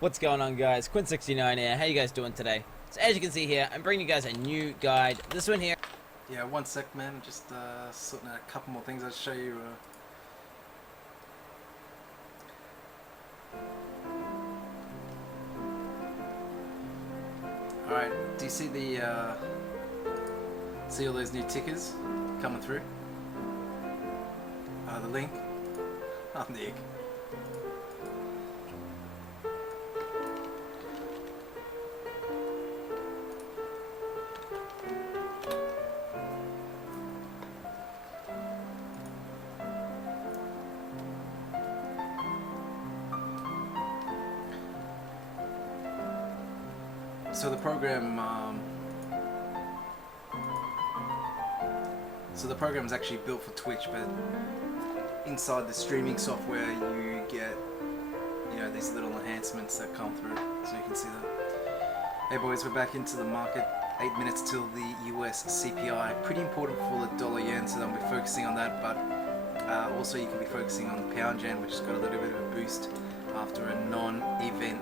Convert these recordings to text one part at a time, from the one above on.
What's going on, guys? Quinn69 here. How you guys doing today? So as you can see here, I'm bringing you guys a new guide. This one here. Yeah, one sec, man. Just sorting out a couple more things. I'll show you. All right. Do you see see all those new tickers coming through? The link. Oh, Nick. So the program, the program is actually built for Twitch, but inside the streaming software, you get, these little enhancements that come through, so you can see that. Hey boys, we're back into the market. 8 minutes till the US CPI. Pretty important for the dollar yen, so I'll be focusing on that. But also, you can be focusing on the pound yen, which has got a little bit of a boost after a non-event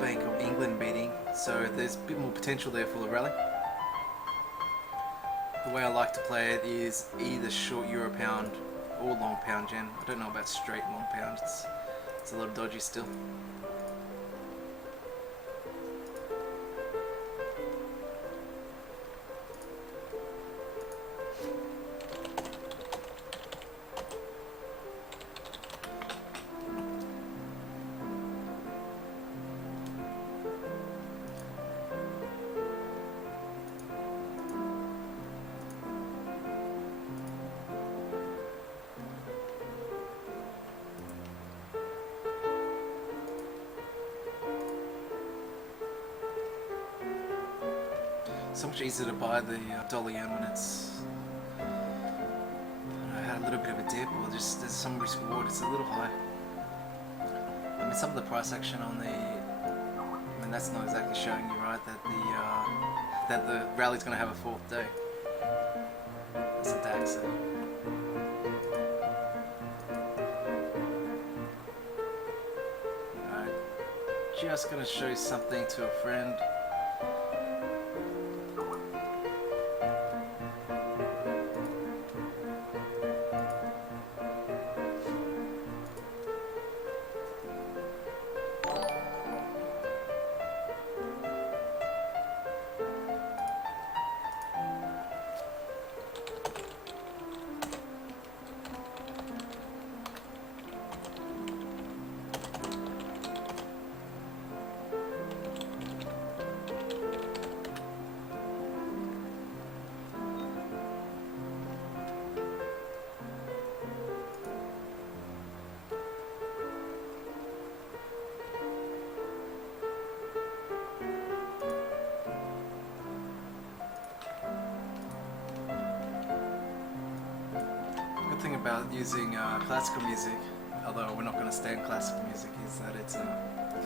Bank of England meeting, so there's a bit more potential there for the rally. The way I like to play it is either short euro pound or long pound yen. I don't know about straight long pound, it's a little dodgy still. So much easier to buy the dollar yen when it's had a little bit of a dip, or just there's some risk reward. It's a little high. I mean, some of the price action on that's not exactly showing you right that the rally's going to have a fourth day. That's a DAX. Alright, just going to show something to a friend. Thing about using classical music, although we're not going to stand classical music, is that it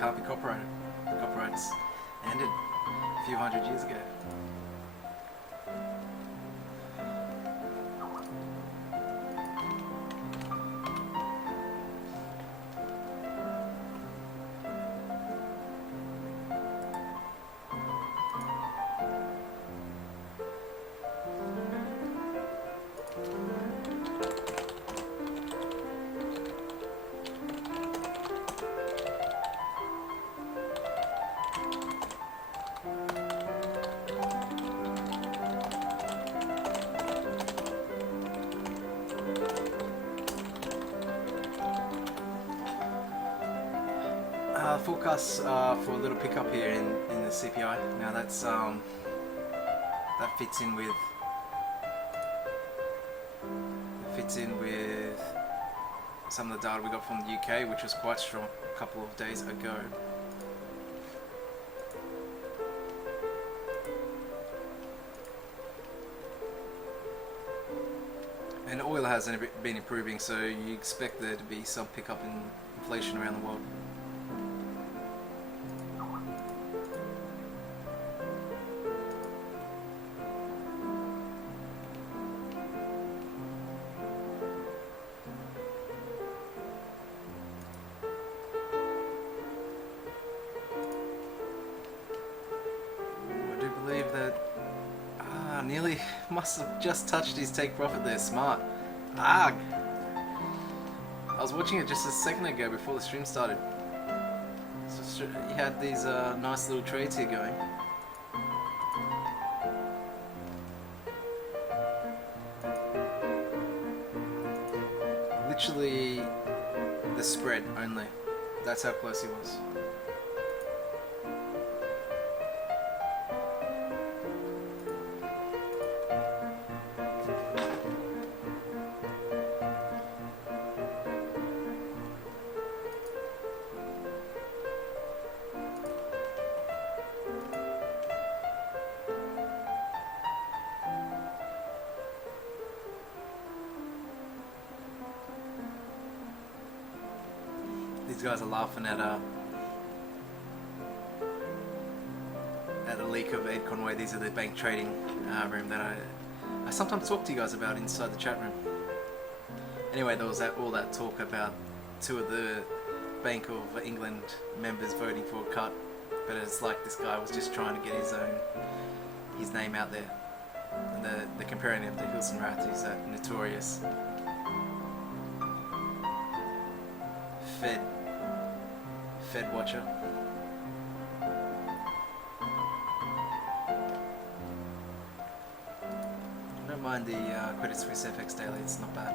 can't be copyrighted. Copyrights ended a few hundred years ago. Forecasts for a little pickup here in the CPI. Now that fits in with some of the data we got from the UK, which was quite strong a couple of days ago. And oil hasn't been improving, so you expect there to be some pickup in inflation around the world. must have just touched his take profit there. Smart. Arg. I was watching it just a second ago before the stream started. So he had these nice little trades here going. Literally the spread only. That's how close he was. These guys are laughing at a leak of Ed Conway. These are the bank trading room that I sometimes talk to you guys about inside the chat room. Anyway, there was all that talk about 2 of the Bank of England members voting for a cut, but it's like this guy was just trying to get his name out there. And they're comparing him to Hilson Rath, who's that notorious Fed watcher. I don't mind the Credit Suisse FX Daily, it's not bad.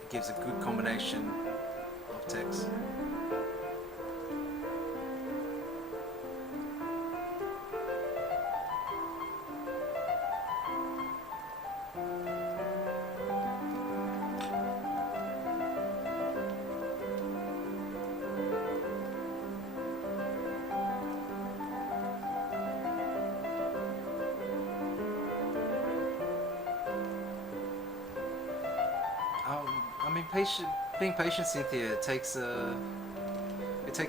It gives a good combination of text. Being patient, Cynthia, it takes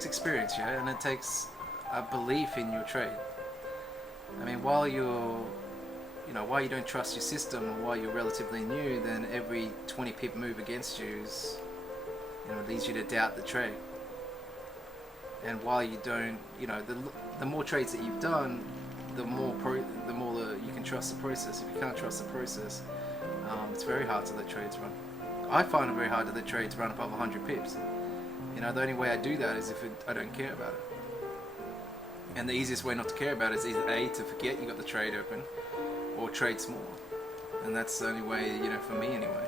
experience, yeah, and it takes a belief in your trade. I mean, while you don't trust your system, or while you're relatively new, then every 20 pip move against you is, leads you to doubt the trade. And while you don't, the more trades that you've done, the more you can trust the process. If you can't trust the process, it's very hard to let trades run. I find it very hard to let trades run above 100 pips. The only way I do that is if I don't care about it. And the easiest way not to care about it is either A, to forget you got the trade open, or trade small. And that's the only way, for me anyway.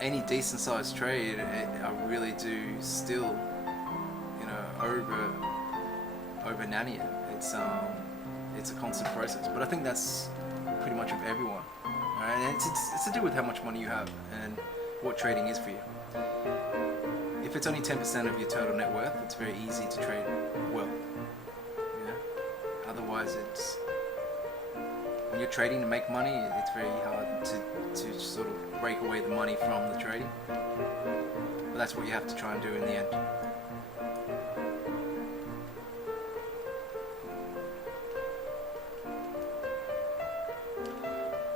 Any decent sized trade, I really do still, over nanny it. It's a constant process. But I think that's pretty much of everyone. Right? And it's to do with how much money you have and what trading is for you. If it's only 10% of your total net worth, it's very easy to trade well. Otherwise, when you're trading to make money, it's very hard to sort of break away the money from the trading. But that's what you have to try and do in the end.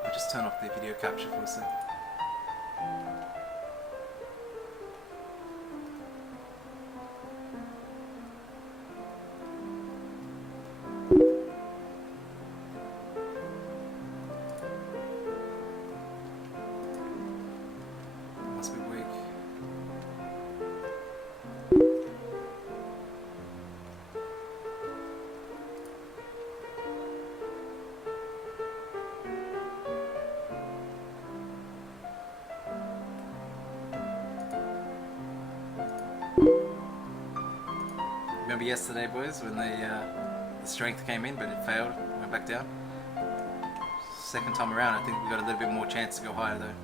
I'll just turn off the video capture for a sec. Must be weak. Remember yesterday, boys, when the strength came in, but it failed, went back down? Second time around, I think we got a little bit more chance to go higher though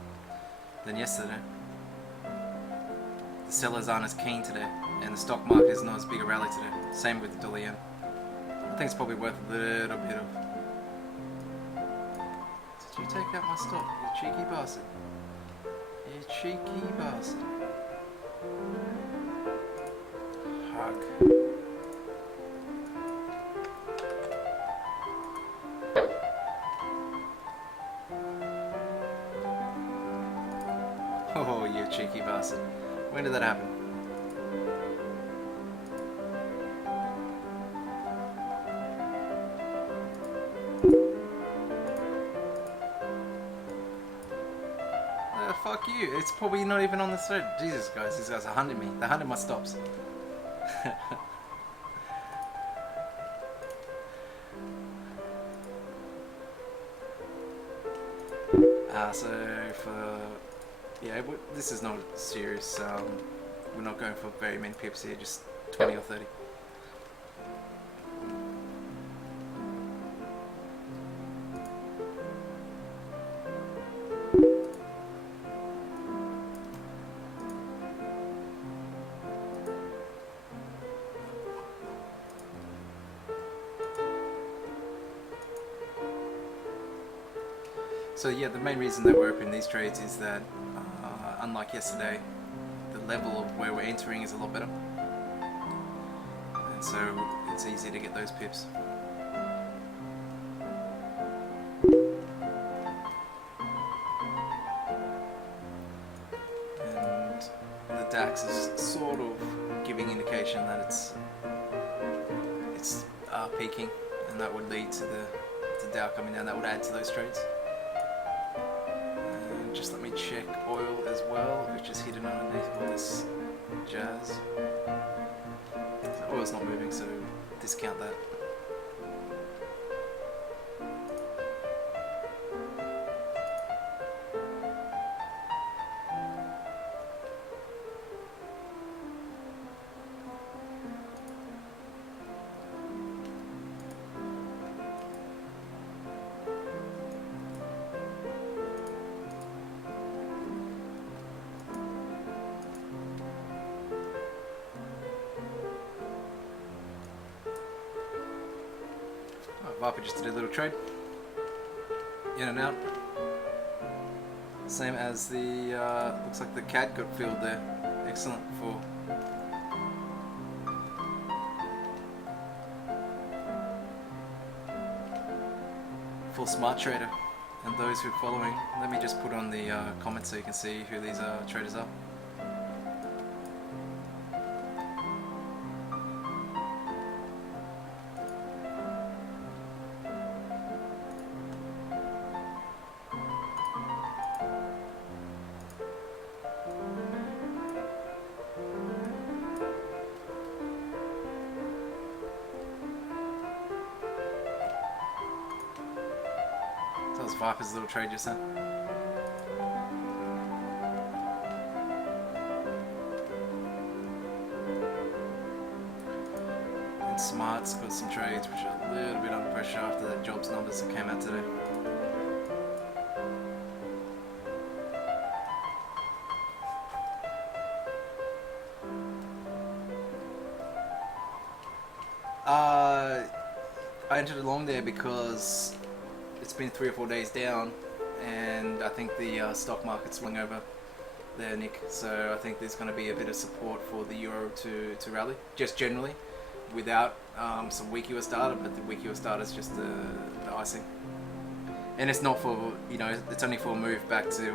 than yesterday. The sellers aren't as keen today, and the stock market is not as big a rally today. Same with the dollar yen. I think it's probably worth a little bit of... Did you take out my stock, you cheeky bastard? You cheeky bastard. Hug. bastard. When did that happen? Fuck you. It's probably not even on the thread. Jesus, guys. These guys are hunting me. They're hunting my stops. So for... Yeah, this is not serious. We're not going for very many pips here. Just 20 or 30. So yeah, the main reason that we're opening these trades is that, unlike yesterday, the level of where we're entering is a lot better. And so it's easy to get those pips. And the DAX is sort of giving indication that it's peaking, and that would lead to the Dow coming down. That would add to those trades. Just let me check oil as well, which is hidden underneath all this jazz. So oil's not moving, so discount that. Viper just did a little trade, in and out. Same as the, looks like the cat got filled there. Excellent for smart trader and those who are following. Let me just put on the comments so you can see who these traders are. That was Viper's little trade just then. And Smart's got some trades which are a little bit under pressure after that jobs numbers that came out today. I entered along there because it's been 3 or 4 days down, and I think the stock market's swung over there, Nick. So I think there's going to be a bit of support for the euro to rally, just generally, without some weak US data. But the weak US data is just the icing, and it's not for, you know, it's only for a move back to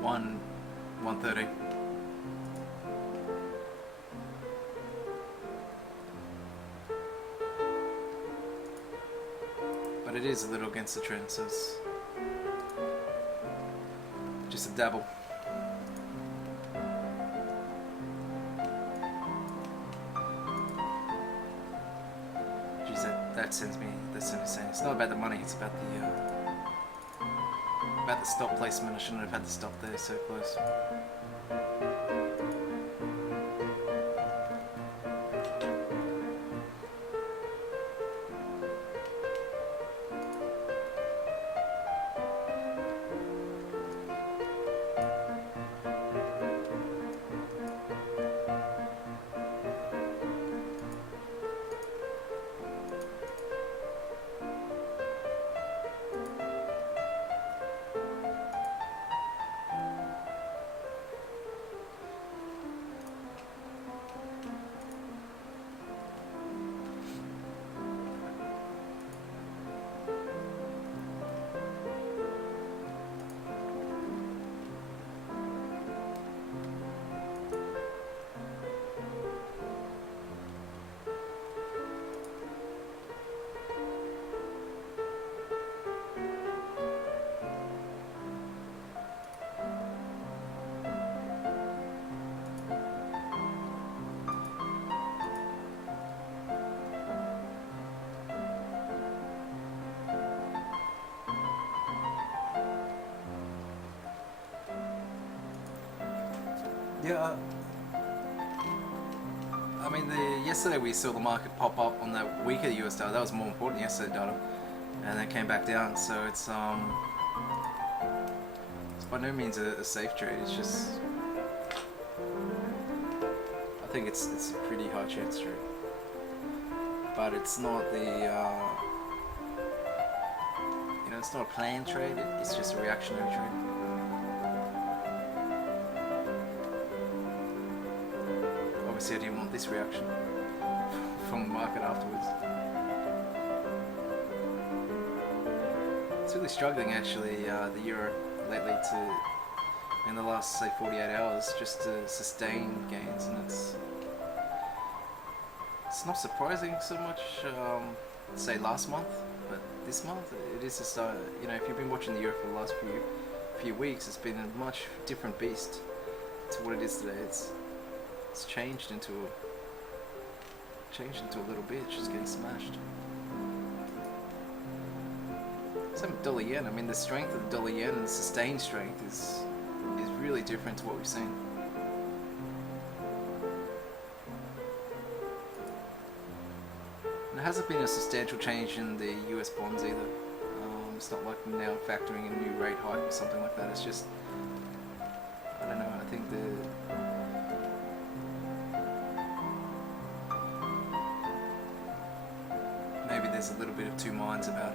130. But it is a little against the trend, so it's just a dabble. Geez, that sends me insane. It's not about the money, it's about the stop placement. I shouldn't have had the stop there so close. Yeah. I mean, yesterday we saw the market pop up on that weaker US dollar. That was more important, yesterday data, and then it came back down. So it's by no means a safe trade. It's just, I think it's a pretty high chance trade, but it's not the it's not a planned trade. It's just a reactionary trade. Obviously, I didn't want this reaction from the market afterwards. It's really struggling, actually, the euro lately in the last, say, 48 hours, just to sustain gains, and it's not surprising so much, say, last month, but this month it is just, if you've been watching the euro for the last few weeks, it's been a much different beast to what it is today. It's changed into a little bit. It's just getting smashed. Same with dollar yen. I mean, the strength of the dollar yen and the sustained strength is really different to what we've seen. And there hasn't been a substantial change in the US bonds either. It's not like we're now factoring in a new rate hike or something like that. It's just, I don't know, I think maybe there's a little bit of two minds about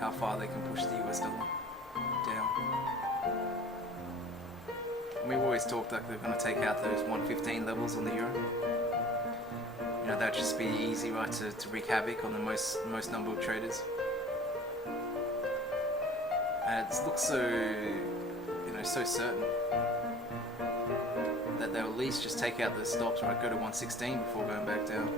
how far they can push the US dollar down. And we've always talked like they're going to take out those 115 levels on the euro. That'd just be easy, right, to wreak havoc on the most number of traders. And it looks so, so certain that they'll at least just take out the stops, right, go to 116 before going back down.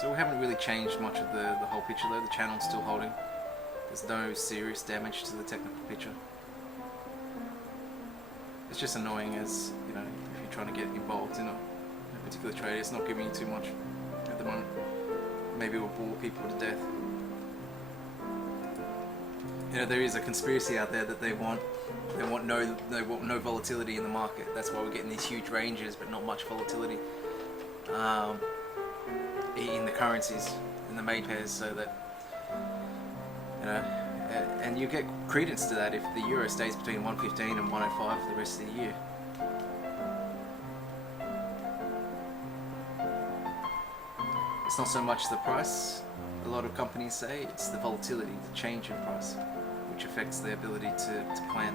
So we haven't really changed much of the whole picture though. The channel's still holding. There's no serious damage to the technical picture. It's just annoying as, if you're trying to get involved in a particular trade, it's not giving you too much at the moment. Maybe it will bore people to death. There is a conspiracy out there that they want no volatility in the market. That's why we're getting these huge ranges but not much volatility in the currencies, in the main pairs, so that and you get credence to that if the euro stays between 115 and 105 for the rest of the year. It's not so much the price, a lot of companies say, it's the volatility, the change in price, which affects their ability to plan.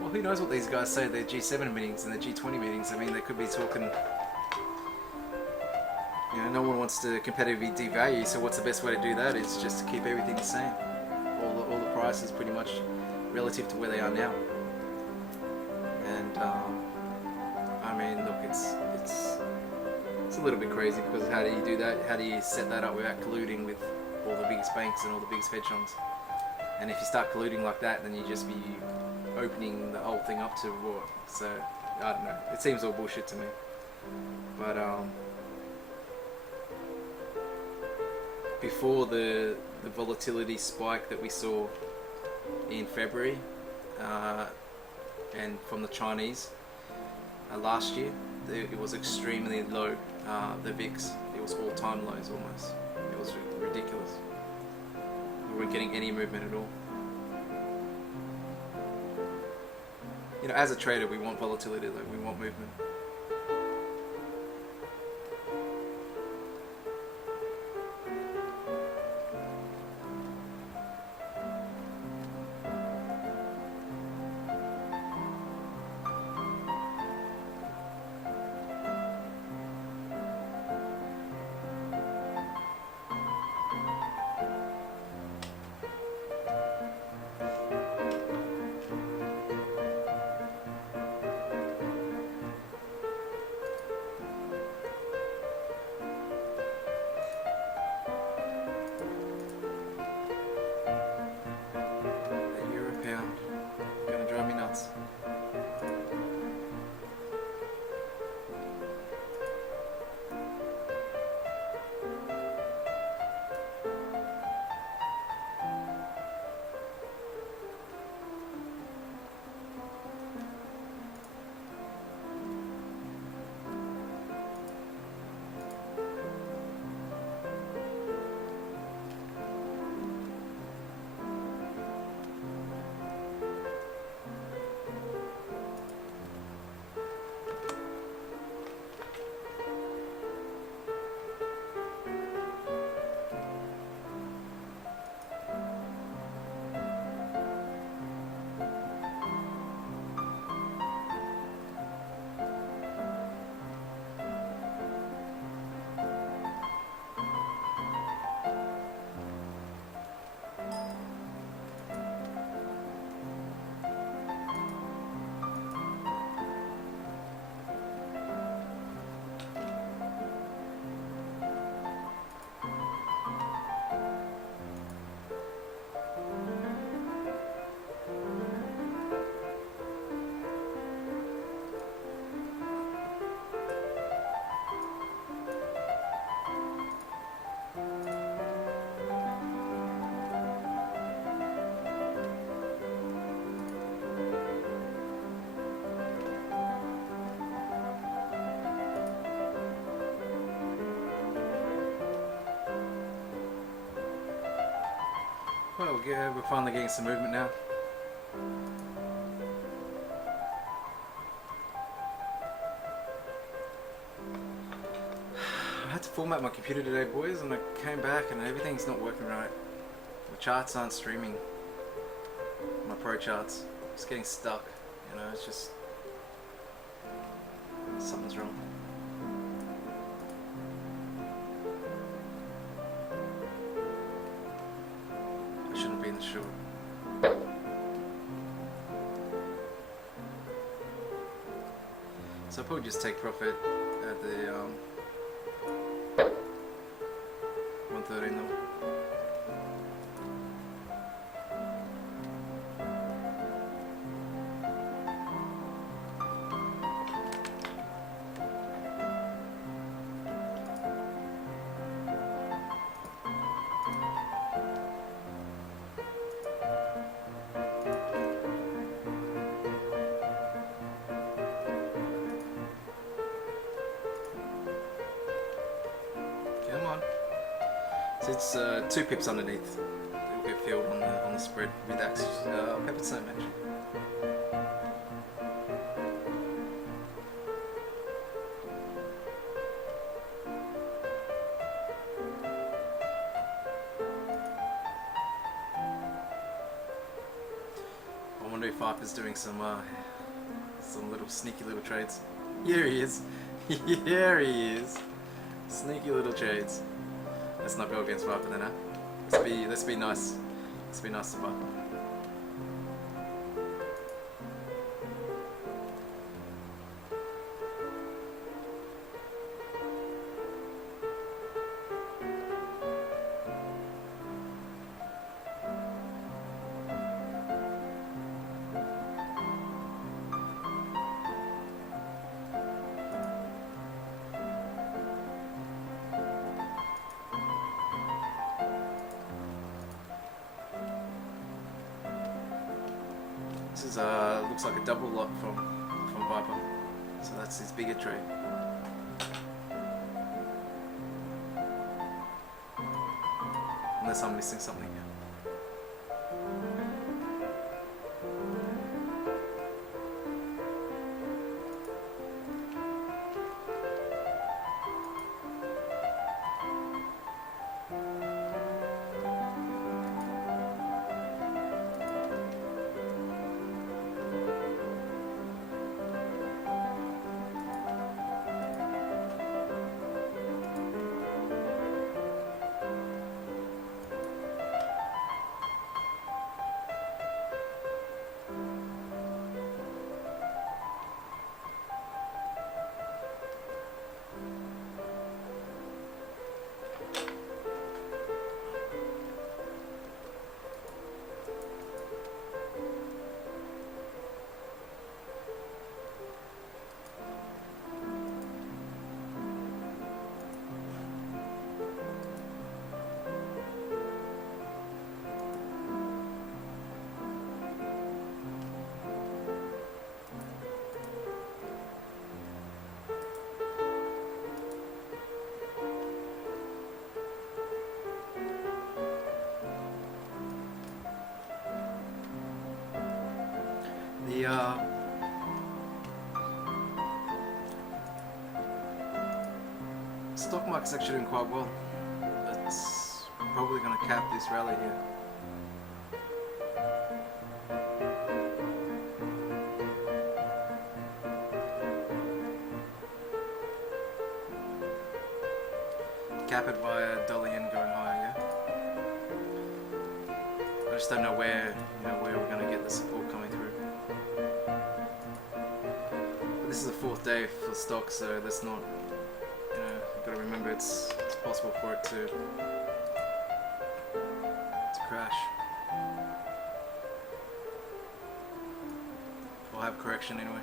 Well, who knows what these guys say, their G7 meetings and their G20 meetings. I mean, they could be talking, no one wants to competitively devalue, so what's the best way to do that is just to keep everything the same. All the prices pretty much relative to where they are now. And I mean, look, it's a little bit crazy, because how do you do that? How do you set that up without colluding with all the biggest banks and all the biggest hedge funds? And if you start colluding like that, then you just be opening the whole thing up to war. So I don't know. It seems all bullshit to me. But before the volatility spike that we saw in February, and from the Chinese last year, it was extremely low. The VIX, it was all-time lows almost. It was ridiculous. We weren't getting any movement at all. As a trader, we want volatility though. We want movement. we're finally getting some movement now. I had to format my computer today, boys, and I came back and everything's not working right. The charts aren't streaming. My pro charts. It's getting stuck. You know, it's just something's wrong. I shouldn't be in the short. So I'll probably just take profit at the 113 though. Come on. So it's 2 pips underneath. It'll get filled on the spread with Axe pepper same actually. I wonder if Harper's doing some little sneaky little trades. Here he is. Here he is. Sneaky little trades. Let's not go against Viper then, huh? Let's be nice. Let's be nice to Viper. This is looks like a double lot from Viper, so that's his bigger trade. Unless I'm missing something here. The stock market's actually doing quite well. It's probably going to cap this rally here. Cap it via dollar yen going higher, yeah. I just don't know where we're going to get the support coming through. This is the 4th day for stock, so that's not, you've got to remember it's possible for it to crash or have correction anyway.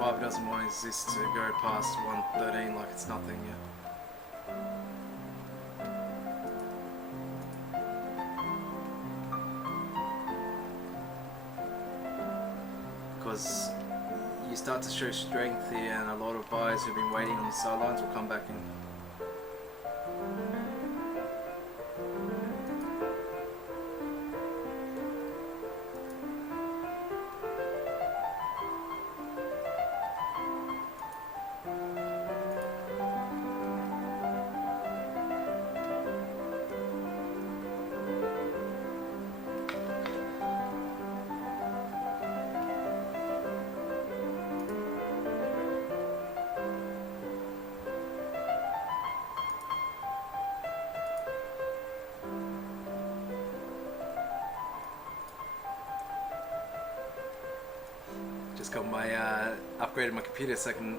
Viper doesn't want this to go past 113 like it's nothing yet. Because you start to show strength here, and a lot of buyers who've been waiting on the sidelines will come back in. Just got my upgraded my computer so I can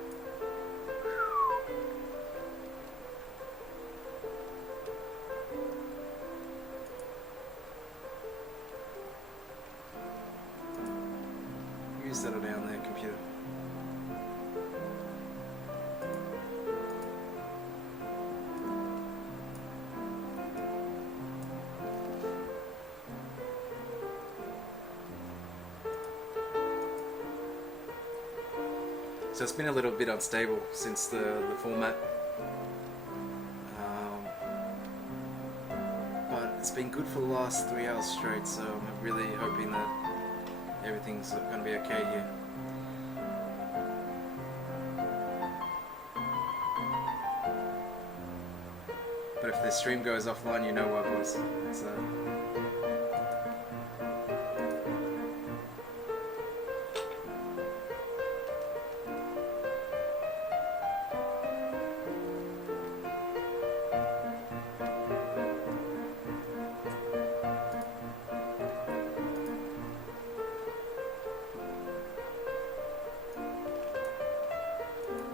you settle down there, computer. So it's been a little bit unstable since the format, but it's been good for the last 3 hours straight, so I'm really hoping that everything's going to be okay here. But if the stream goes offline, you know why, boys.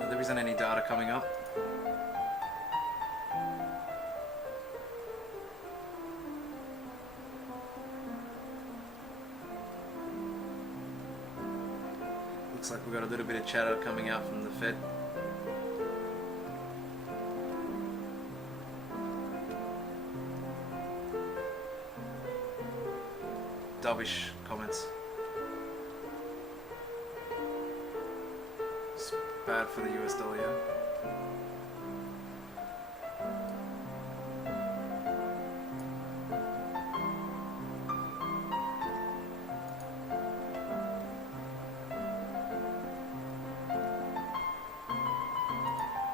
There isn't any data coming up. Looks like we've got a little bit of chatter coming out from the Fed. Dovish comments. It's bad for the US dollar, yeah.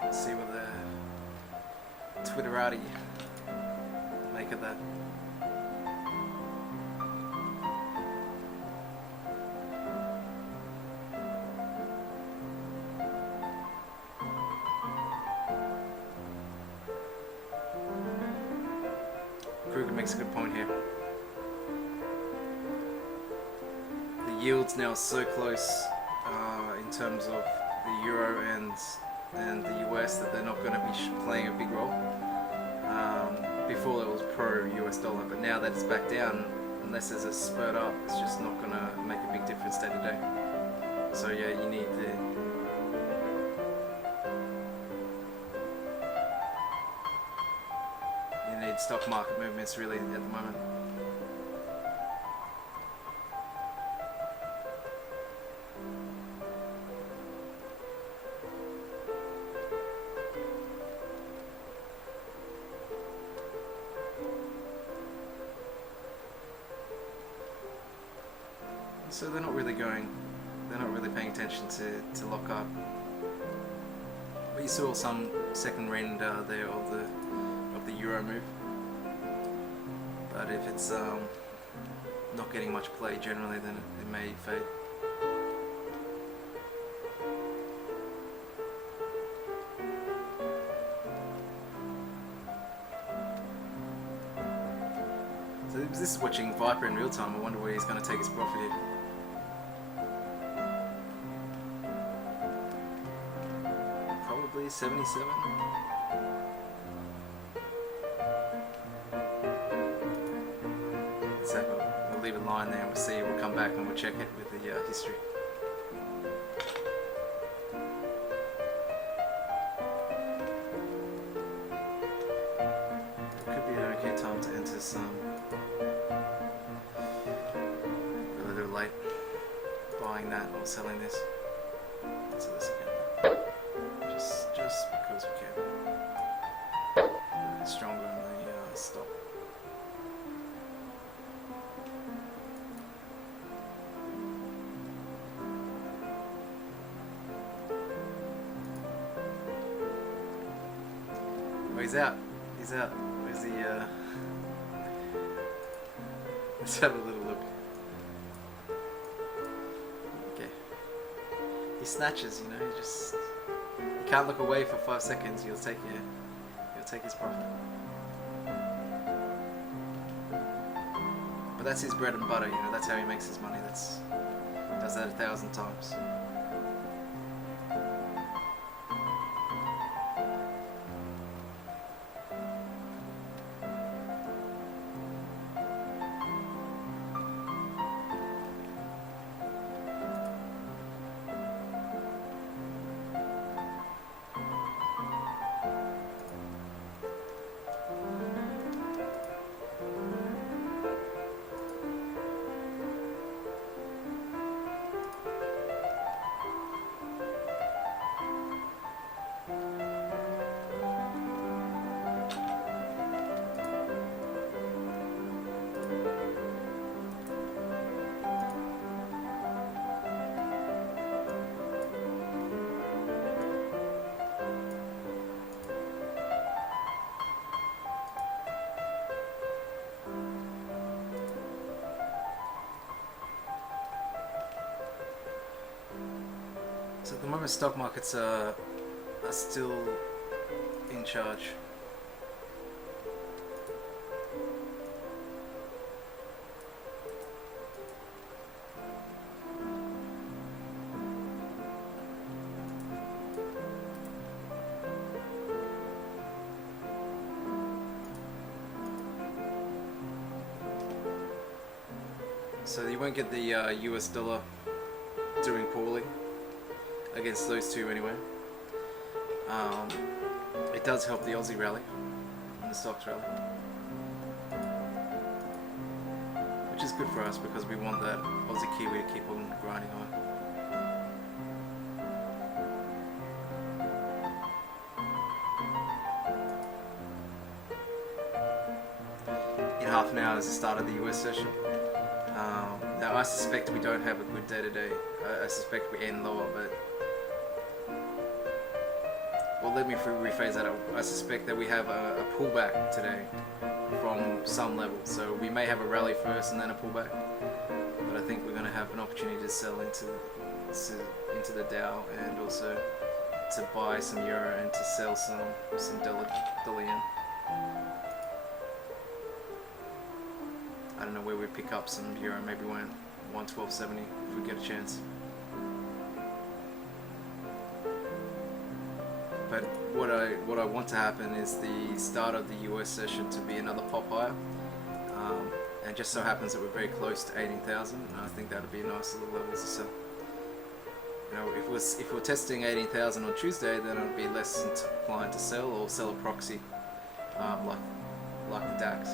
Let's see what the Twitterati make of that. Kruger makes a good point here. The yield's now so close in terms of the euro and the US that they're not going to be playing a big role. Before it was pro US dollar, but now that it's back down, unless there's a spurt up, it's just not going to make a big difference day to day. So yeah, you need stock market movements really at the moment. So they're not really paying attention to lock up. But you saw some second rend there of the euro move. But if it's not getting much play generally, then it may fade. So this is watching Viper in real time. I wonder where he's going to take his profit here. Probably 77. We'll leave a line there and we'll see. We'll come back and we'll check it with the history. buying that or selling this. So this again. Just because we can. A little bit stronger on the stop. Oh, he's out. He's out. Where's the Let's have a little look. Okay. He snatches, you know, you can't look away for 5 seconds, you'll take his profit. But that's his bread and butter, you know, that's how he makes his money. Does that 1,000 times. So at the moment, stock markets are still in charge. So you won't get the US dollar doing poorly against those two anyway. It does help the Aussie rally and the stocks rally, which is good for us because we want that Aussie Kiwi to keep on grinding on. In half an hour is the start of the US session. Now I suspect we don't have a good day today. I suspect we end lower, but well, let me rephrase that. I suspect that we have a pullback today from some level. So we may have a rally first and then a pullback, but I think we're going to have an opportunity to sell into the Dow and also to buy some euro and to sell some dollar yen. I don't know where we pick up some euro, maybe 112.70 if we get a chance. But what I want to happen is the start of the US session to be another pop higher, and just so happens that we're very close to 18,000, and I think that would be a nice little level to sell. You know, if we're testing 18,000 on Tuesday, then I'd be less inclined to sell or sell a proxy, like the DAX.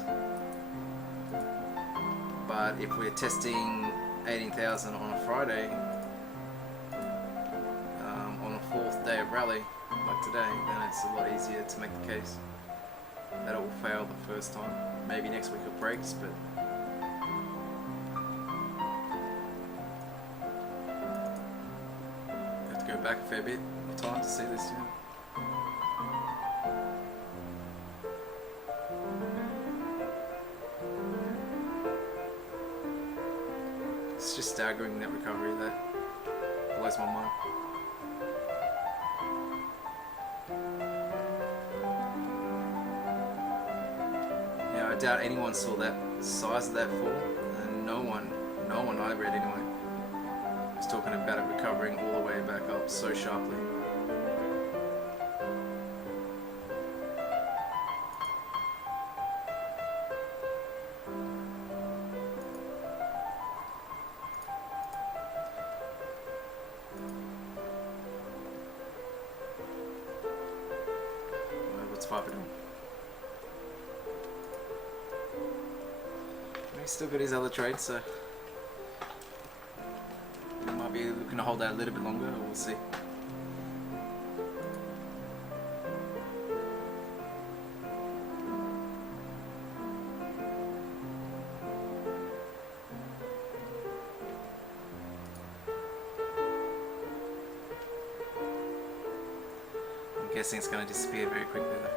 But if we're testing 18,000 on a Friday, on a fourth day of rally, like today, then it's a lot easier to make the case that it will fail the first time. Maybe next week it breaks, but you have to go back a fair bit of time to see this. You know? It's just staggering, that recovery there. Blows my mind. Yeah, I doubt anyone saw that size of that fall, and no one I read anyway, was talking about it recovering all the way back up so sharply. What's popping on? He's still got his other trades, so it might be be looking to hold that a little bit longer, we'll see. I'm guessing it's going to disappear very quickly though.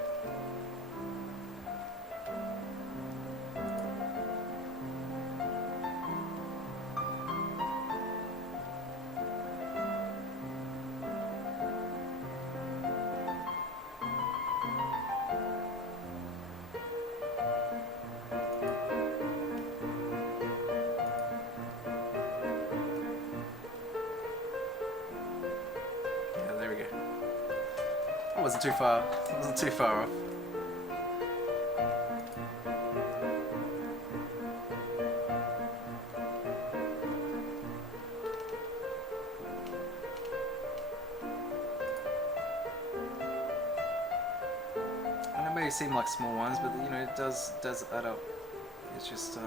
Wasn't too far. Wasn't too far off. And it may seem like small ones, but you know it does add up. It's just it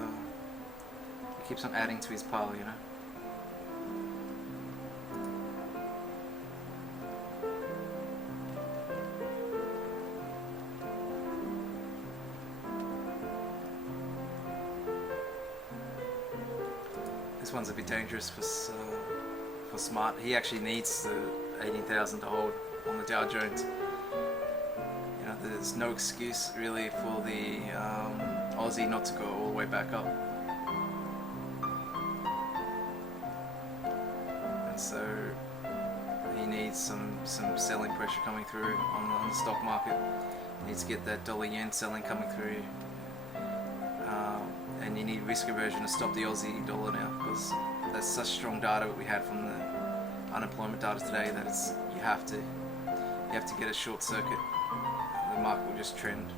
keeps on adding to his pile, you know. This one's a bit dangerous for Smart. He actually needs the 18,000 to hold on the Dow Jones. You know, there's no excuse really for the Aussie not to go all the way back up. And so he needs some selling pressure coming through on the stock market. He needs to get that dollar-yen selling coming through. And you need risk aversion to stop the Aussie dollar now, because that's such strong data that we had from the unemployment data today that you have to get a short circuit. The market will just trend.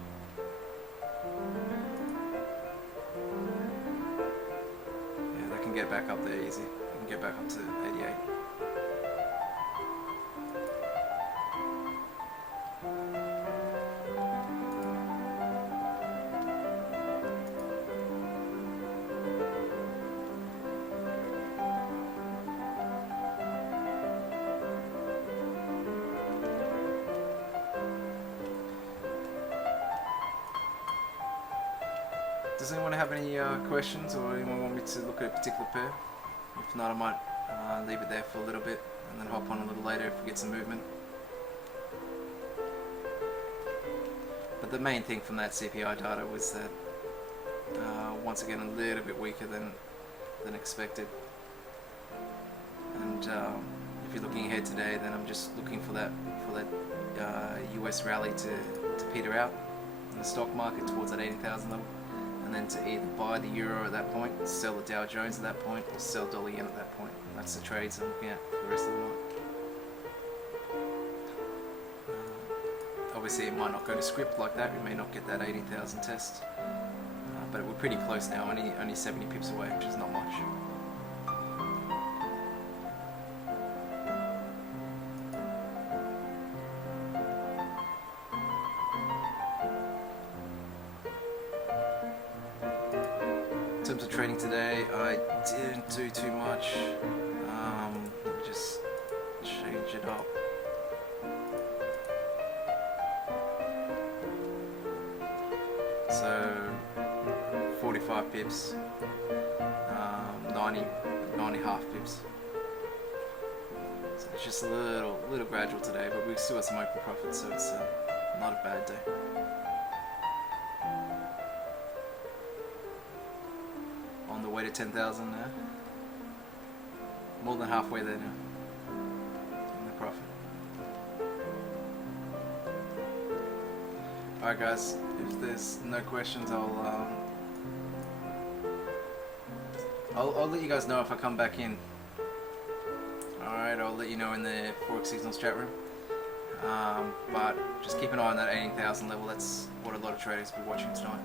Yeah, they can get back up there easy. They can get back up to 88. Does anyone have any questions, or anyone want me to look at a particular pair? If not, I might leave it there for a little bit and then hop on a little later if we get some movement. But the main thing from that CPI data was that once again a little bit weaker than expected. And if you're looking ahead today, then I'm just looking for that US rally to peter out in the stock market towards that 80,000 level. And then to either buy the euro at that point, sell the Dow Jones at that point, or sell dollar yen at that point. That's the trades I'm looking at for the rest of the night. Obviously, it might not go to script like that. We may not get that 80,000 test, but we're pretty close now. Only 70 pips away, which is not much. In terms of trading today, I didn't do too much. Let me just change it up. So 45 pips, 90 half pips. So it's just a little gradual today, but we still got some open profits, so it's not a bad day. On the way to 10,000 now. More than halfway there now. In the profit. Alright guys, if there's no questions, I'll let you guys know if I come back in. Alright, I'll let you know in the Forex Signals chat room. But just keep an eye on that 18,000 level. That's what a lot of traders will be watching tonight.